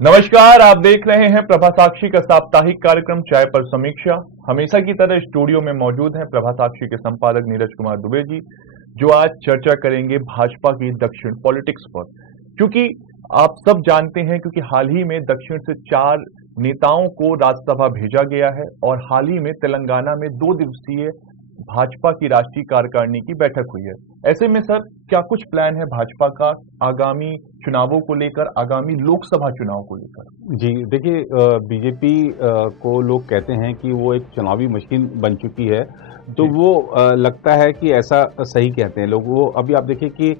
नमस्कार, आप देख रहे हैं प्रभा साक्षी का साप्ताहिक कार्यक्रम चाय पर समीक्षा। हमेशा की तरह स्टूडियो में मौजूद हैं प्रभा साक्षी के संपादक नीरज कुमार दुबे जी, जो आज चर्चा करेंगे भाजपा की दक्षिण पॉलिटिक्स पर। क्योंकि आप सब जानते हैं, क्योंकि हाल ही में दक्षिण से 4 नेताओं को राज्यसभा भेजा गया है और हाल ही में तेलंगाना में 2 दिवसीय भाजपा की राष्ट्रीय कार्यकारिणी की बैठक हुई है। ऐसे में सर, क्या कुछ प्लान है भाजपा का आगामी चुनावों को लेकर, आगामी लोकसभा चुनाव को लेकर? जी देखिए, बीजेपी को लोग कहते हैं कि वो एक चुनावी मशीन बन चुकी है, तो वो लगता है कि ऐसा सही कहते हैं लोग। वो अभी आप देखिए कि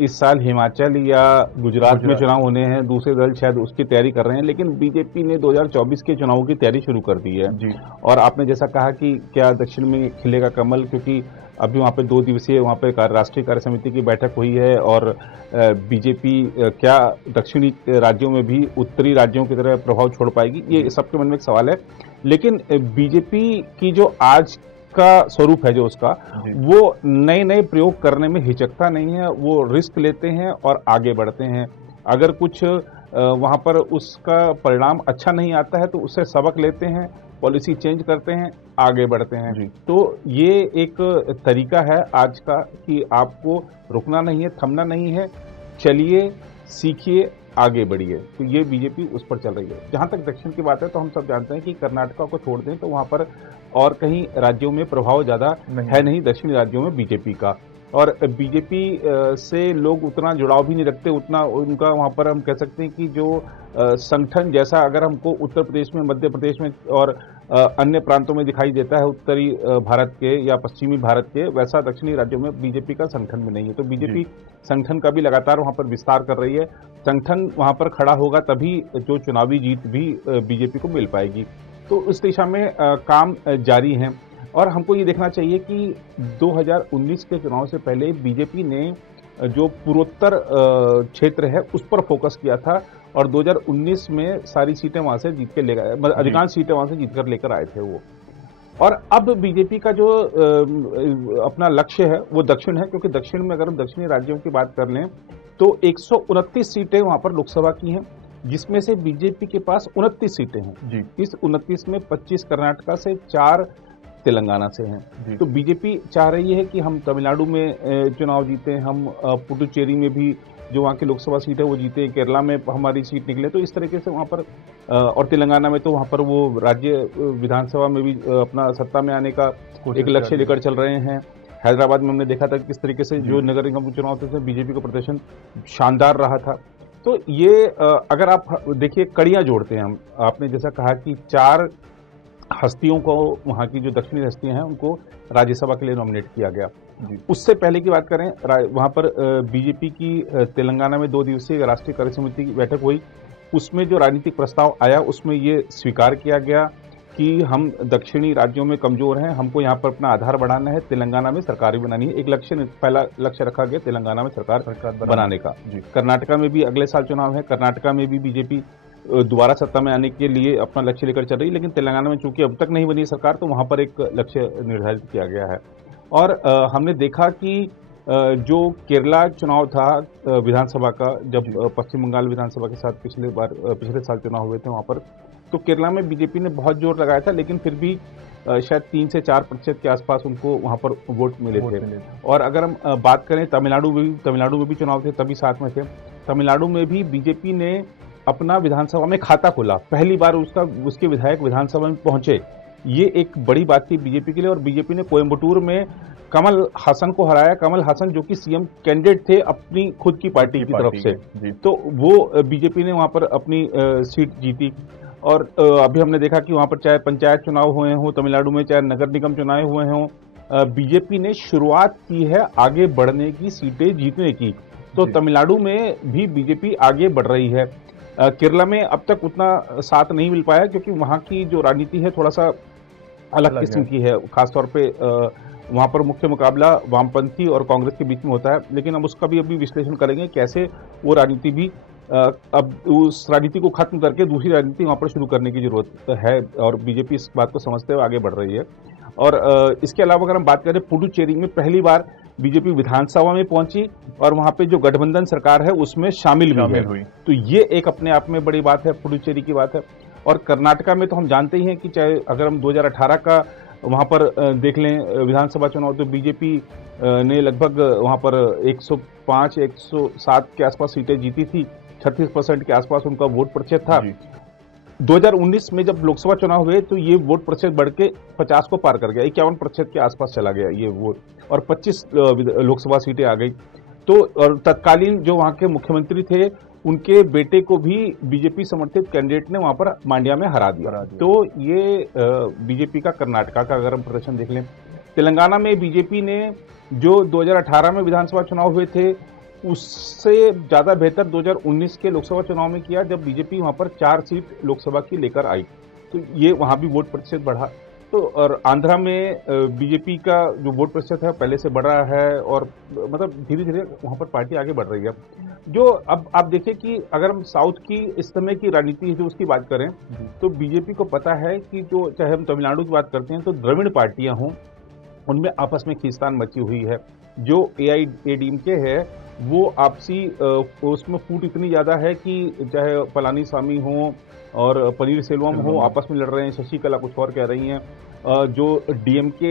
इस साल हिमाचल या गुजरात में चुनाव होने हैं, दूसरे दल शायद उसकी तैयारी कर रहे हैं, लेकिन बीजेपी ने 2024 के चुनावों की तैयारी शुरू कर दी है जी। और आपने जैसा कहा कि क्या दक्षिण में खिलेगा कमल, क्योंकि अभी वहाँ पे 2 दिवसीय वहाँ पे राष्ट्रीय कार्य समिति की बैठक हुई है और बीजेपी क्या दक्षिणी राज्यों में भी उत्तरी राज्यों की तरह प्रभाव छोड़ पाएगी, ये सबके मन में एक सवाल है। लेकिन बीजेपी की जो आज का स्वरूप है जो उसका, वो नए नए प्रयोग करने में हिचकता नहीं है, वो रिस्क लेते हैं और आगे बढ़ते हैं। अगर कुछ वहाँ पर उसका परिणाम अच्छा नहीं आता है तो उससे सबक लेते हैं, पॉलिसी चेंज करते हैं, आगे बढ़ते हैं। तो ये एक तरीका है आज का कि आपको रुकना नहीं है, थमना नहीं है, चलिए, सीखिए, आगे बढ़िए। तो ये बीजेपी उस पर चल रही है। जहां तक दक्षिण की बात है तो हम सब जानते हैं कि कर्नाटका को छोड़ दें तो वहां पर और कहीं राज्यों में प्रभाव ज्यादा है नहीं दक्षिणी राज्यों में बीजेपी का, और बीजेपी से लोग उतना जुड़ाव भी नहीं रखते, उतना उनका वहां पर हम कह सकते हैं कि जो संगठन जैसा अगर हमको उत्तर प्रदेश में, मध्य प्रदेश में और अन्य प्रांतों में दिखाई देता है उत्तरी भारत के या पश्चिमी भारत के, वैसा दक्षिणी राज्यों में बीजेपी का संगठन में नहीं है। तो बीजेपी संगठन का भी लगातार वहां पर विस्तार कर रही है। संगठन वहां पर खड़ा होगा तभी जो चुनावी जीत भी बीजेपी को मिल पाएगी। तो उस दिशा में काम जारी है और हमको ये देखना चाहिए कि 2019 के चुनाव से पहले बीजेपी ने जो पूर्वोत्तर क्षेत्र है उस पर फोकस किया था और 2019 में सारी सीटें वहां से जीत के ले गए, मतलब अधिकांश सीटें वहां से जीत कर लेकर आए थे वो। और अब बीजेपी का जो अपना लक्ष्य है वो दक्षिण है, क्योंकि दक्षिण में अगर हम दक्षिणी राज्यों की बात कर लें तो 129 सीटें वहां पर लोकसभा की हैं, जिसमें से बीजेपी के पास 29 सीटें हैं। इस 29 में 25 कर्नाटका से, 4 तेलंगाना से हैं। तो बीजेपी चाह रही है कि हम तमिलनाडु में चुनाव जीते, हम पुडुचेरी में भी जो वहाँ की लोकसभा सीट है वो जीते, केरला में हमारी सीट निकले। तो इस तरीके से वहाँ पर और तेलंगाना में तो वहाँ पर वो राज्य विधानसभा में भी अपना सत्ता में आने का एक लक्ष्य लेकर चल रहे हैं। हैदराबाद में हमने देखा था किस तरीके से जो नगर निगम चुनाव थे बीजेपी का प्रदर्शन शानदार रहा था। तो ये अगर आप देखिए कड़ियां जोड़ते हैं हम, आपने जैसा कहा कि 4 हस्तियों को, वहां की जो दक्षिणी हस्तियां हैं उनको राज्यसभा के लिए नॉमिनेट किया गया। उससे पहले की बात करें, वहां पर बीजेपी की तेलंगाना में 2 दिवसीय राष्ट्रीय कार्य समिति की बैठक हुई। उसमें जो राजनीतिक प्रस्ताव आया उसमें ये स्वीकार किया गया कि हम दक्षिणी राज्यों में कमजोर हैं, हमको यहाँ पर अपना आधार बढ़ाना है, तेलंगाना में सरकार भी बनानी है। एक लक्ष्य, पहला लक्ष्य रखा गया तेलंगाना में सरकार बनाने का। कर्नाटका में भी अगले साल चुनाव है, कर्नाटका में भी बीजेपी दोबारा सत्ता में आने के लिए अपना लक्ष्य लेकर चल रही है, लेकिन तेलंगाना में चूंकि अब तक नहीं बनी सरकार तो वहां पर एक लक्ष्य निर्धारित किया गया है। और हमने देखा कि जो केरला चुनाव था विधानसभा का, जब पश्चिम बंगाल विधानसभा के साथ पिछले साल चुनाव हुए थे वहां पर, तो केरला में बीजेपी ने बहुत जोर लगाया था, लेकिन फिर भी शायद 3 से 4% के आसपास उनको वहां पर वोट मिले थे। और अगर हम बात करें तमिलनाडु में भी चुनाव थे, तभी साथ में थे। तमिलनाडु में भी बीजेपी ने अपना विधानसभा में खाता खोला, पहली बार उसके विधायक विधानसभा में पहुंचे। ये एक बड़ी बात थी बीजेपी के लिए। और बीजेपी ने कोयम्बटूर में कमल हासन को हराया। कमल हासन जो कि सीएम कैंडिडेट थे अपनी खुद की पार्टी की तरफ से, तो वो बीजेपी ने वहां पर अपनी सीट जीती। और अभी हमने देखा कि वहां पर चाहे पंचायत चुनाव हुए हों तमिलनाडु में, चाहे नगर निगम चुनाव हुए हों, बीजेपी ने शुरुआत की है आगे बढ़ने की, सीटें जीतने की। तो तमिलनाडु में भी बीजेपी आगे बढ़ रही है। केरला में अब तक उतना साथ नहीं मिल पाया क्योंकि वहां की जो राजनीति है थोड़ा सा अलग किस्म की है। खासतौर पे वहां पर मुख्य मुकाबला वामपंथी और कांग्रेस के बीच में होता है, लेकिन हम उसका भी अभी विश्लेषण करेंगे कैसे वो राजनीति भी अब उस राजनीति को खत्म करके दूसरी राजनीति वहां पर शुरू करने की जरूरत है, और बीजेपी इस बात को समझते हुए आगे बढ़ रही है। और इसके अलावा अगर हम बात करें, पुडुचेरी में पहली बार बीजेपी विधानसभा में पहुंची और वहां पे जो गठबंधन सरकार है उसमें शामिल भी हुई। तो ये एक अपने आप में बड़ी बात है, पुडुचेरी की बात है। और कर्नाटका में तो हम जानते ही हैं कि चाहे अगर हम 2018 का वहां पर देख लें विधानसभा चुनाव, तो बीजेपी ने लगभग वहां पर 105 107 के आसपास सीटें जीती थी, 36% के आसपास उनका वोट प्रतिशत था। 2019 में जब लोकसभा चुनाव हुए तो ये वोट प्रतिशत बढ़ के 50 को पार कर गया, 51% के आसपास चला गया ये वोट, और 25 लोकसभा सीटें आ गई। तो और तत्कालीन जो वहां के मुख्यमंत्री थे उनके बेटे को भी बीजेपी समर्थित कैंडिडेट ने वहां पर मांड्या में हरा दिया। तो ये बीजेपी का कर्नाटका का अगर हम प्रदर्शन देख लें। तेलंगाना में बीजेपी ने जो 2018 में विधानसभा चुनाव हुए थे उससे ज्यादा बेहतर 2019 के लोकसभा चुनाव में किया, जब बीजेपी वहां पर 4 सीट लोकसभा की लेकर आई, तो ये वहां भी वोट प्रतिशत बढ़ा। तो और आंध्रा में बीजेपी का जो वोट प्रतिशत है पहले से बढ़ रहा है, और मतलब धीरे धीरे वहां पर पार्टी आगे बढ़ रही है। जो अब आप देखिए कि अगर हम साउथ की इस समय की राजनीति जो उसकी बात करें, तो बीजेपी को पता है कि जो चाहे हम तमिलनाडु की बात करते हैं तो द्रविड़ पार्टियां हों, उनमें आपस में खींचतान मची हुई है। जो AIADMK है वो आपसी उसमें फूट इतनी ज्यादा है कि चाहे पलानीस्वामी हो और पनीर सेल्वम हो, आपस में लड़ रहे हैं। शशिकला कुछ और कह रही हैं। जो DMK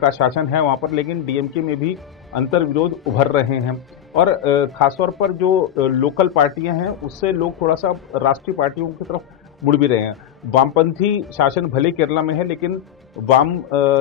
का शासन है वहां पर, लेकिन DMK में भी अंतर विरोध उभर रहे हैं। और खासतौर पर जो लोकल पार्टियां हैं उससे लोग थोड़ा सा राष्ट्रीय पार्टियों की तरफ मुड़ भी रहे हैं। वामपंथी शासन भले केरला में है, लेकिन वाम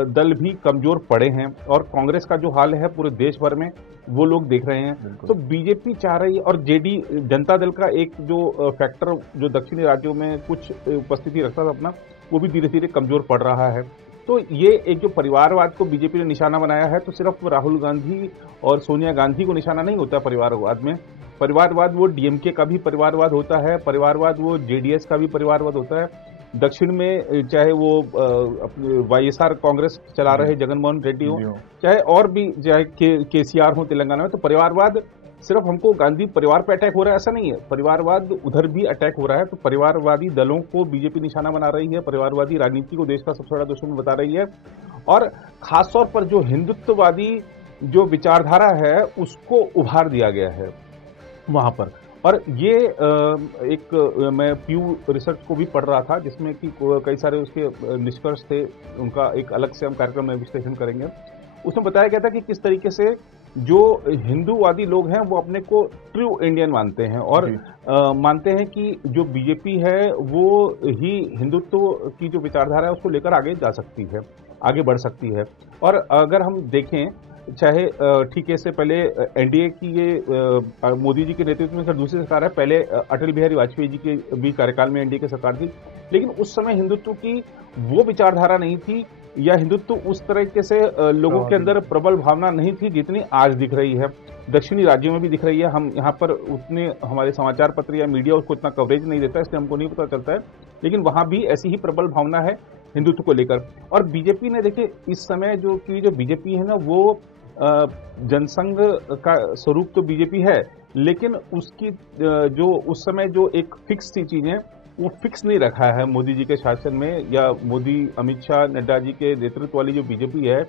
दल भी कमजोर पड़े हैं, और कांग्रेस का जो हाल है पूरे देश भर में वो लोग देख रहे हैं। तो बीजेपी चाह रही है, और जेडी जनता दल का एक जो फैक्टर जो दक्षिणी राज्यों में कुछ उपस्थिति रखता था अपना, वो भी धीरे धीरे कमजोर पड़ रहा है। तो ये एक जो परिवारवाद को बीजेपी ने निशाना बनाया है, तो सिर्फ राहुल गांधी और सोनिया गांधी को निशाना नहीं होता परिवारवाद में। परिवारवाद वो DMK का भी परिवारवाद होता है, परिवारवाद वो JDS का भी परिवारवाद होता है। दक्षिण में चाहे वो अपने YSR कांग्रेस चला रहे जगनमोहन रेड्डी हो, चाहे और भी चाहे KCR हो तेलंगाना में, तो परिवारवाद सिर्फ हमको गांधी परिवार पे अटैक हो रहा है ऐसा नहीं है, परिवारवाद उधर भी अटैक हो रहा है। तो परिवारवादी दलों को बीजेपी निशाना बना रही है, परिवारवादी राजनीति को देश का सबसे बड़ा दुश्मन बता रही है, और खासतौर पर जो हिंदुत्ववादी जो विचारधारा है उसको उभार दिया गया है वहां पर। और ये एक मैं प्यू रिसर्च को भी पढ़ रहा था जिसमें कि कई सारे उसके निष्कर्ष थे, उनका एक अलग से हम कार्यक्रम में विश्लेषण करेंगे। उसमें बताया गया था कि किस तरीके से जो हिंदूवादी लोग हैं वो अपने को ट्रू इंडियन मानते हैं, और मानते हैं कि जो बीजेपी है वो ही हिंदुत्व की जो विचारधारा है उसको लेकर आगे जा सकती है, आगे बढ़ सकती है। और अगर हम देखें, चाहे ठीक है, इससे पहले NDA की ये मोदी जी के नेतृत्व में सर दूसरी सरकार है, पहले अटल बिहारी वाजपेयी जी के भी कार्यकाल में NDA की सरकार थी, लेकिन उस समय हिंदुत्व की वो विचारधारा नहीं थी, या हिंदुत्व उस तरीके से लोगों के अंदर प्रबल भावना नहीं थी जितनी आज दिख रही है। दक्षिणी राज्यों में भी दिख रही है। हम यहाँ पर उतने हमारे समाचार पत्र या मीडिया उसको इतना कवरेज नहीं देता, इसलिए हमको नहीं पता चलता है, लेकिन वहां भी ऐसी ही प्रबल भावना है हिंदुत्व को लेकर। और बीजेपी ने देखिए इस समय जो बीजेपी है ना, वो जनसंघ का स्वरूप तो बीजेपी है, लेकिन उसकी जो उस समय जो एक फिक्स थी चीजें, वो फिक्स नहीं रखा है मोदी जी के शासन में, या मोदी, अमित शाह, नड्डा जी के नेतृत्व वाली जो बीजेपी है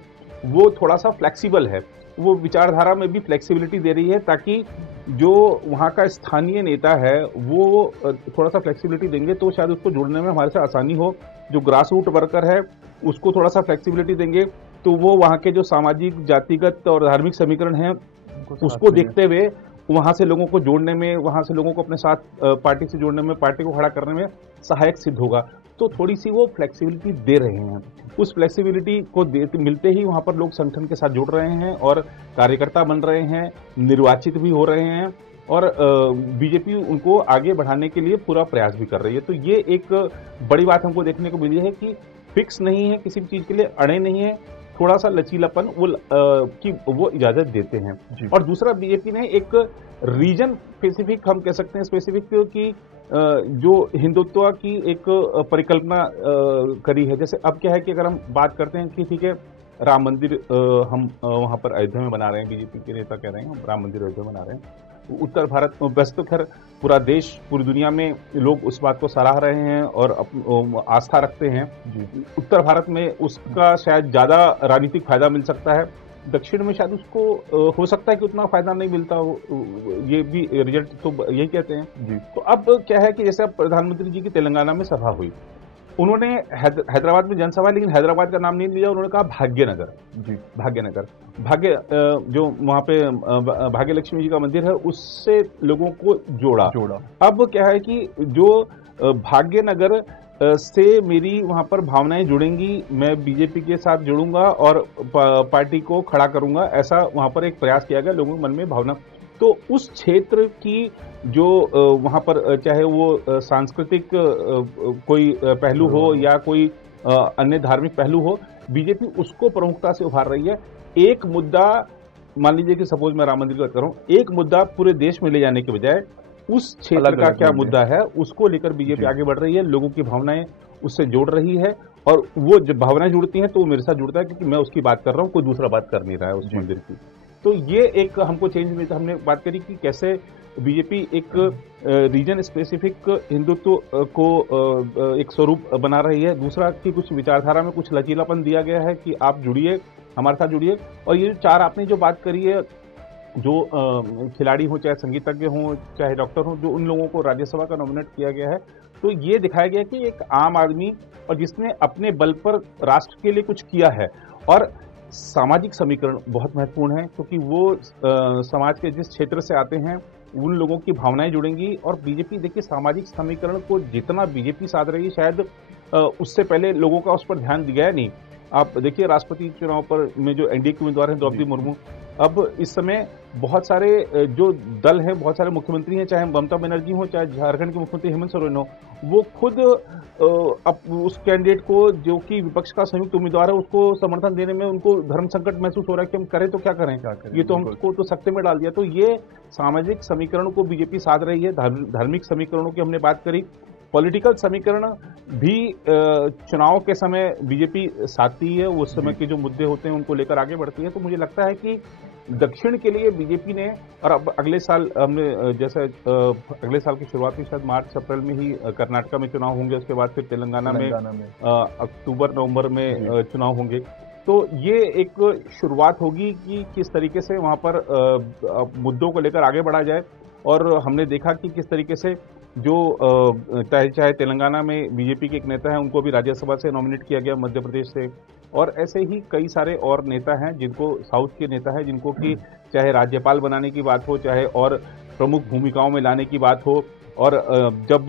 वो थोड़ा सा फ्लेक्सिबल है, वो विचारधारा में भी फ्लेक्सिबिलिटी दे रही है, ताकि जो वहाँ का स्थानीय नेता है वो थोड़ा सा फ्लेक्सिबिलिटी देंगे तो शायद उसको जोड़ने में हमारे से आसानी हो। जो ग्रास रूट वर्कर है उसको थोड़ा सा फ्लेक्सिबिलिटी देंगे तो वो वहाँ के जो सामाजिक, जातिगत और धार्मिक समीकरण हैं उसको देखते हुए वहां से लोगों को जोड़ने में, वहां से लोगों को अपने साथ पार्टी से जोड़ने में, पार्टी को खड़ा करने में सहायक सिद्ध होगा। तो थोड़ी सी वो फ्लेक्सिबिलिटी दे रहे हैं। उस फ्लेक्सिबिलिटी को मिलते ही वहां पर लोग संगठन के साथ जुड़ रहे हैं और कार्यकर्ता बन रहे हैं, निर्वाचित भी हो रहे हैं, और बीजेपी उनको आगे बढ़ाने के लिए पूरा प्रयास भी कर रही है। तो ये एक बड़ी बात हमको देखने को मिली है कि फिक्स नहीं है, किसी भी चीज के लिए अड़े नहीं है, थोड़ा सा लचीलापन वो इजाजत देते हैं। और दूसरा, बीजेपी ने एक रीजन स्पेसिफिक, हम कह सकते हैं स्पेसिफिक, की जो हिंदुत्व की एक परिकल्पना करी है। जैसे अब क्या है कि अगर हम बात करते हैं कि ठीक है, राम मंदिर हम वहां पर अयोध्या में बना रहे हैं, बीजेपी के नेता कह रहे हैं हम राम मंदिर अयोध्या में बना रहे हैं, उत्तर भारत में वैसे तो खैर पूरा देश, पूरी दुनिया में लोग उस बात को सराह रहे हैं और आस्था रखते हैं। उत्तर भारत में उसका शायद ज़्यादा राजनीतिक फायदा मिल सकता है, दक्षिण में शायद उसको हो सकता है कि उतना फायदा नहीं मिलता हो, ये भी रिजल्ट तो यही कहते हैं जी। तो अब क्या है कि जैसे अब प्रधानमंत्री जी की तेलंगाना में सभा हुई, उन्होंने हैदराबाद में जनसभा, लेकिन हैदराबाद का नाम नहीं लिया, उन्होंने कहा भाग्यनगर जी, भाग्यनगर। जो वहाँ पे भाग्य लक्ष्मी जी का मंदिर है उससे लोगों को जोड़ा। अब क्या है कि जो भाग्यनगर से मेरी वहाँ पर भावनाएं जुड़ेंगी, मैं बीजेपी के साथ जुड़ूंगा और पार्टी को खड़ा करूंगा, ऐसा वहाँ पर एक प्रयास किया गया, लोगों के मन में भावना। तो उस क्षेत्र की जो वहाँ पर चाहे वो सांस्कृतिक कोई पहलू हो या कोई अन्य धार्मिक पहलू हो, बीजेपी उसको प्रमुखता से उभार रही है। एक मुद्दा, मान लीजिए कि सपोज मैं राम मंदिर की बात कर रहा हूँ, एक मुद्दा पूरे देश में ले जाने के बजाय उस क्षेत्र का क्या मुद्दा है उसको लेकर बीजेपी आगे बढ़ रही है, लोगों की भावनाएं उससे जोड़ रही है। और वो जब भावनाएं जुड़ती हैं तो वो मेरे साथ जुड़ता है, क्योंकि मैं उसकी बात कर रहा हूँ, कोई दूसरा बात कर नहीं रहा है उस मंदिर की। तो ये एक हमको चेंज मिलता। हमने बात करी कि कैसे बीजेपी एक रीजन स्पेसिफिक हिंदुत्व को एक स्वरूप बना रही है। दूसरा कि कुछ विचारधारा में कुछ लचीलापन दिया गया है कि आप जुड़िए, हमारे साथ जुड़िए। और ये चार आपने जो बात करी है, जो खिलाड़ी हो, चाहे संगीतज्ञ हो, चाहे डॉक्टर हो, जो उन लोगों को राज्यसभा का नॉमिनेट किया गया है, तो ये दिखाया गया कि एक आम आदमी और जिसने अपने बल पर राष्ट्र के लिए कुछ किया है। और सामाजिक समीकरण बहुत महत्वपूर्ण है, क्योंकि वो समाज के जिस क्षेत्र से आते हैं उन लोगों की भावनाएं जुड़ेंगी। और बीजेपी, देखिए, सामाजिक समीकरण को जितना बीजेपी साध रही है, शायद उससे पहले लोगों का उस पर ध्यान दिया नहीं। आप देखिए राष्ट्रपति चुनाव पर में जो एनडीए के उम्मीदवार हैं द्रौपदी मुर्मू, अब इस समय बहुत सारे जो दल हैं, बहुत सारे मुख्यमंत्री हैं, चाहे ममता बनर्जी हो, चाहे झारखंड के मुख्यमंत्री हेमंत सोरेन हो, वो खुद अब उस कैंडिडेट को जो कि विपक्ष का संयुक्त उम्मीदवार है उसको समर्थन देने में उनको धर्म संकट महसूस हो रहा है कि हम करें तो क्या करें, ये तो हमको तो सख्ते में डाल दिया। तो ये सामाजिक समीकरणों को बीजेपी साध रही है। धार्मिक समीकरणों की हमने बात करी, पॉलिटिकल समीकरण भी चुनाव के समय बीजेपी साधती है, उस समय के जो मुद्दे होते हैं उनको लेकर आगे बढ़ती है। तो मुझे लगता है कि दक्षिण के लिए बीजेपी ने, और अब अगले साल हमने जैसे अगले साल की शुरुआत में शायद मार्च अप्रैल में ही कर्नाटका में चुनाव होंगे, उसके बाद फिर तेलंगाना में अक्टूबर नवंबर में चुनाव होंगे। तो ये एक शुरुआत होगी कि किस तरीके से वहाँ पर मुद्दों को लेकर आगे बढ़ा जाए। और हमने देखा कि किस तरीके से जो चाहे तेलंगाना में बीजेपी के एक नेता हैं, उनको भी राज्यसभा से नॉमिनेट किया गया मध्य प्रदेश से। और ऐसे ही कई सारे और नेता हैं जिनको, साउथ के नेता हैं जिनको कि चाहे राज्यपाल बनाने की बात हो, चाहे और प्रमुख भूमिकाओं में लाने की बात हो। और जब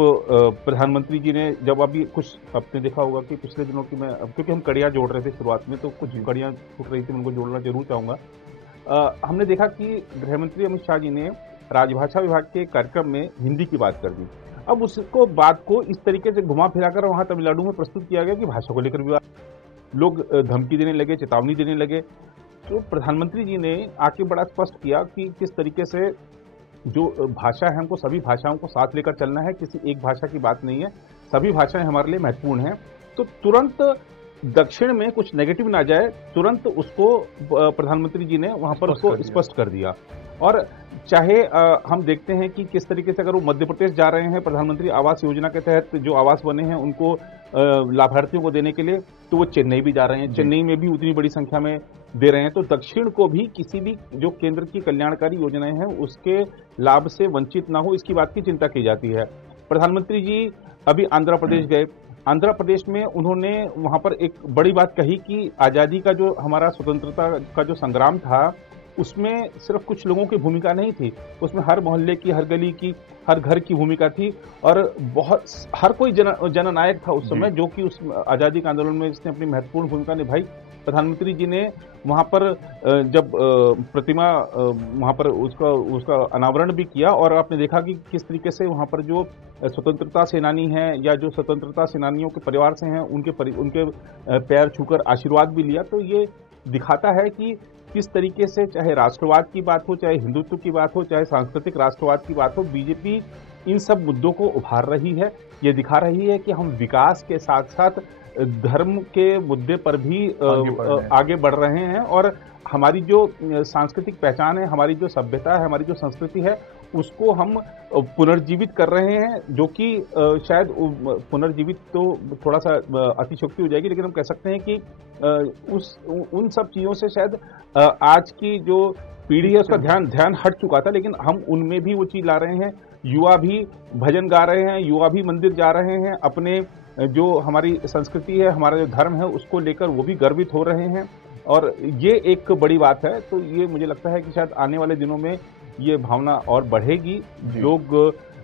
प्रधानमंत्री जी ने, जब अभी कुछ आपने देखा होगा कि पिछले दिनों की, मैं क्योंकि हम कड़ियाँ जोड़ रहे थे शुरुआत में, तो कुछ कड़ियाँ छूट रही थी, उनको जोड़ना जरूर चाहूँगा। हमने देखा कि गृहमंत्री अमित शाह जी ने राजभाषा विभाग के कार्यक्रम में हिंदी की बात कर दी। अब उसको बात को इस तरीके से घुमा फिराकर वहां तमिलनाडु में प्रस्तुत किया गया कि भाषा को लेकर विवाद, लोग धमकी देने लगे, चेतावनी देने लगे। तो प्रधानमंत्री जी ने आके बड़ा स्पष्ट किया कि किस तरीके से जो भाषा है, हमको सभी भाषाओं को साथ लेकर चलना है, किसी एक भाषा की बात नहीं है, सभी भाषाएं हमारे लिए महत्वपूर्ण हैं। तो तुरंत दक्षिण में कुछ नेगेटिव ना जाए, तुरंत उसको प्रधानमंत्री जी ने वहां पर उसको स्पष्ट कर दिया। और चाहे हम देखते हैं कि किस तरीके से अगर वो मध्य प्रदेश जा रहे हैं प्रधानमंत्री आवास योजना के तहत जो आवास बने हैं उनको लाभार्थियों को देने के लिए, तो वो चेन्नई भी जा रहे हैं, चेन्नई में भी उतनी बड़ी संख्या में दे रहे हैं। तो दक्षिण को भी किसी भी जो केंद्र की कल्याणकारी योजनाएं हैं उसके लाभ से वंचित ना हो, इसकी बात की चिंता की जाती है। प्रधानमंत्री जी अभी आंध्र प्रदेश गए, आंध्र प्रदेश में उन्होंने वहां पर एक बड़ी बात कही कि आज़ादी का जो हमारा स्वतंत्रता का जो संग्राम था उसमें सिर्फ कुछ लोगों की भूमिका नहीं थी, उसमें हर मोहल्ले की, हर गली की, हर घर की भूमिका थी। और बहुत हर कोई जननायक था उस समय, जो कि उस आज़ादी के आंदोलन में इसने अपनी महत्वपूर्ण भूमिका निभाई। प्रधानमंत्री जी ने वहाँ पर जब प्रतिमा वहाँ पर उसका अनावरण भी किया, और आपने देखा कि किस तरीके से वहाँ पर जो स्वतंत्रता सेनानी हैं या जो स्वतंत्रता सेनानियों के परिवार से हैं उनके पैर छूकर आशीर्वाद भी लिया। तो ये दिखाता है कि किस तरीके से चाहे राष्ट्रवाद की बात हो, चाहे हिंदुत्व की बात हो, चाहे सांस्कृतिक राष्ट्रवाद की बात हो, बीजेपी इन सब मुद्दों को उभार रही है। ये दिखा रही है कि हम विकास के साथ साथ धर्म के मुद्दे पर भी आगे बढ़ रहे हैं। और हमारी जो सांस्कृतिक पहचान है, हमारी जो सभ्यता है, हमारी जो संस्कृति है, उसको हम पुनर्जीवित कर रहे हैं, जो कि शायद पुनर्जीवित तो थोड़ा सा अतिशयोक्ति हो जाएगी, लेकिन हम कह सकते हैं कि उन सब चीज़ों से शायद आज की जो पीढ़ी है उसका ध्यान हट चुका था, लेकिन हम उनमें भी वो चीज़ ला रहे हैं। युवा भी भजन गा रहे हैं, युवा भी मंदिर जा रहे हैं, अपने जो हमारी संस्कृति है, हमारा जो धर्म है उसको लेकर वो भी गर्वित हो रहे हैं, और ये एक बड़ी बात है। तो ये मुझे लगता है कि शायद आने वाले दिनों में ये भावना और बढ़ेगी। लोग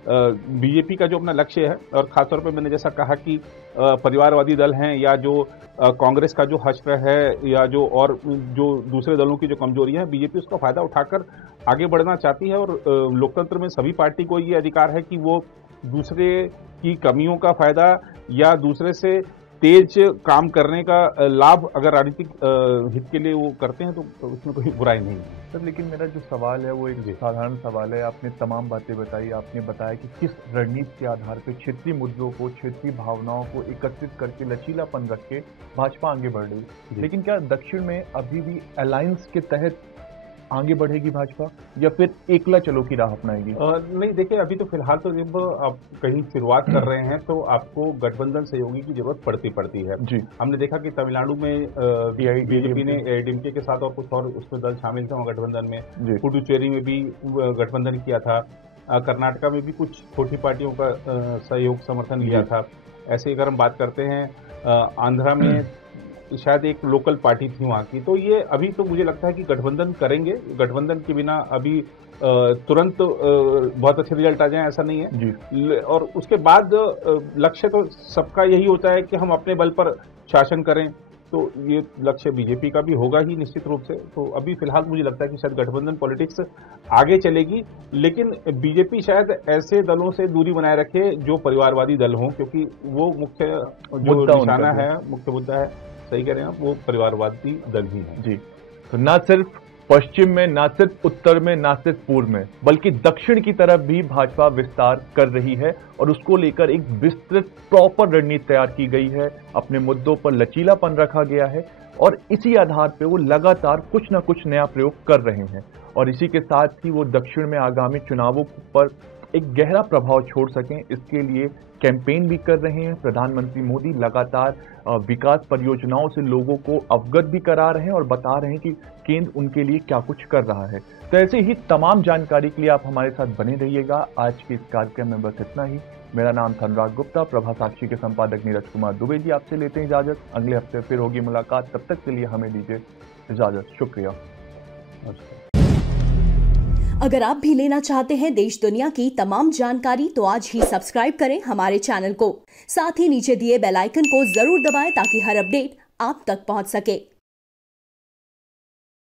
बीजेपी का जो अपना लक्ष्य है, और खासतौर पे मैंने जैसा कहा कि परिवारवादी दल हैं, या जो कांग्रेस का जो हश्र है, या जो दूसरे दलों की जो कमजोरियां हैं, बीजेपी उसका फायदा उठाकर आगे बढ़ना चाहती है। और लोकतंत्र में सभी पार्टी को ये अधिकार है कि वो दूसरे की कमियों का फायदा या दूसरे से तेज काम करने का लाभ अगर राजनीतिक हित के लिए वो करते हैं तो उसमें कोई बुराई नहीं है सर। लेकिन मेरा जो सवाल है वो एक साधारण सवाल है। आपने तमाम बातें बताई, आपने बताया कि किस रणनीति के आधार पर क्षेत्रीय मुद्दों को, क्षेत्रीय भावनाओं को एकत्रित करके लचीलापन रख के भाजपा आगे बढ़ रही है, लेकिन क्या दक्षिण में अभी भी अलायंस के तहत आगे बढ़ेगी भाजपा, या फिर एकला चलो की राह अपनाएगी? नहीं, देखिए, अभी तो फिलहाल तो जब आप कहीं शुरुआत कर रहे हैं तो आपको गठबंधन सहयोगी की जरूरत पड़ती है जी। हमने देखा कि तमिलनाडु में बीजेपी ने एआईडीएमके के साथ और कुछ और उसमें दल शामिल थे गठबंधन में, पुडुचेरी में भी गठबंधन किया था, कर्नाटका में भी कुछ छोटी पार्टियों का सहयोग समर्थन लिया था। ऐसे अगर हम बात करते हैं आंध्रा में शायद एक लोकल पार्टी थी वहाँ की। तो ये अभी तो मुझे लगता है कि गठबंधन करेंगे, गठबंधन के बिना अभी तुरंत बहुत अच्छे रिजल्ट आ जाए ऐसा नहीं है जी। और उसके बाद लक्ष्य तो सबका यही होता है कि हम अपने बल पर शासन करें, तो ये लक्ष्य बीजेपी का भी होगा ही निश्चित रूप से। तो अभी फिलहाल मुझे लगता है कि शायद गठबंधन पॉलिटिक्स आगे चलेगी, लेकिन बीजेपी शायद ऐसे दलों से दूरी बनाए रखे जो परिवारवादी दल हों, क्योंकि वो मुख्य जो निशाना है, मुख्य मुद्दा है, सही कह रहे हैं आप, वो परिवारवादी दल ही है जी। तो ना सिर्फ पश्चिम में, ना सिर्फ उत्तर में, ना सिर्फ पूर्व में, बल्कि दक्षिण की तरफ भी भाजपा विस्तार कर रही है, और उसको लेकर एक विस्तृत प्रॉपर रणनीति तैयार की गई है। अपने मुद्दों पर लचीलापन रखा गया है, और इसी आधार पर वो लगातार कुछ ना कुछ नया प्रयोग कर रहे हैं, और इसी के साथ ही वो दक्षिण में आगामी चुनावों पर एक गहरा प्रभाव छोड़ सकें, इसके लिए कैंपेन भी कर रहे हैं। प्रधानमंत्री मोदी लगातार विकास परियोजनाओं से लोगों को अवगत भी करा रहे हैं और बता रहे हैं कि केंद्र उनके लिए क्या कुछ कर रहा है। तो ऐसे ही तमाम जानकारी के लिए आप हमारे साथ बने रहिएगा। आज के इस कार्यक्रम में बस इतना ही। मेरा नाम था अनुराग गुप्ता। प्रभा साक्षी के संपादक नीरज कुमार दुबे जी आपसे लेते हैं इजाजत। अगले हफ्ते फिर होगी मुलाकात, तब तक के लिए हमें दीजिए इजाजत। शुक्रिया। अगर आप भी लेना चाहते हैं देश दुनिया की तमाम जानकारी तो आज ही सब्सक्राइब करें हमारे चैनल को। साथ ही नीचे दिए बेल आइकन को जरूर दबाएं ताकि हर अपडेट आप तक पहुंच सके।